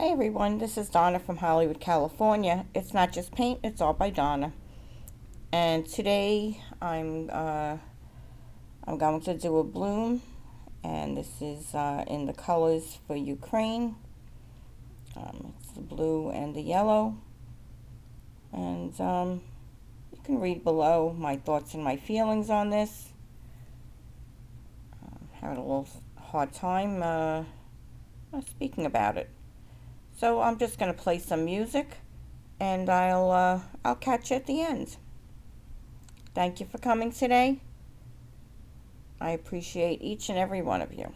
Hi everyone, this is Donna from Hollywood, California. It's not just paint, it's all by Donna. And today I'm going to do a bloom, and this is in the colors for Ukraine. It's the blue and the yellow, and you can read below my thoughts and my feelings on this. Having a little hard time speaking about it. So I'm just going to play some music, and I'll catch you at the end. Thank you for coming today. I appreciate each and every one of you.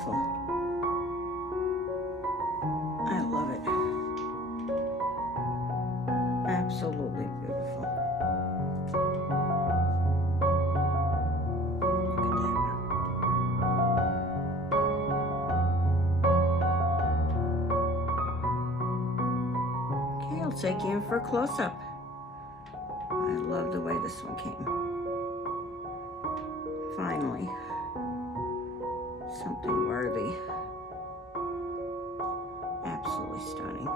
beautiful. I love it. Absolutely beautiful. Look at that. Okay, I'll take you in for a close-up. I love the way this one came. Finally, something worthy. Absolutely stunning.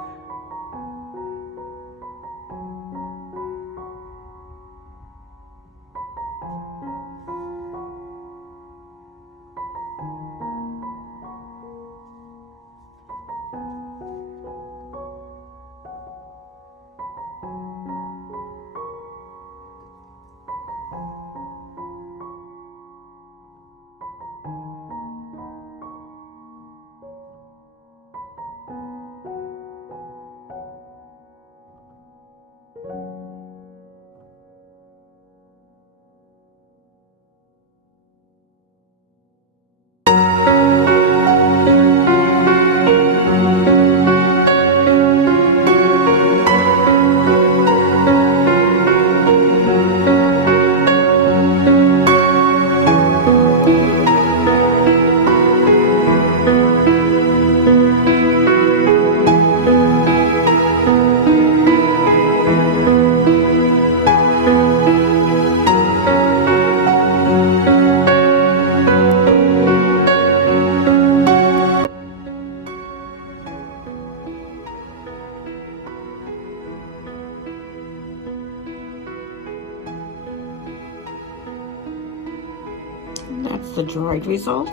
That's the dried results.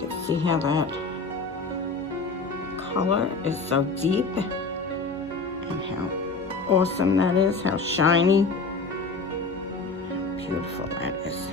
You can see how that color is so deep and how awesome that is, how shiny, how beautiful that is.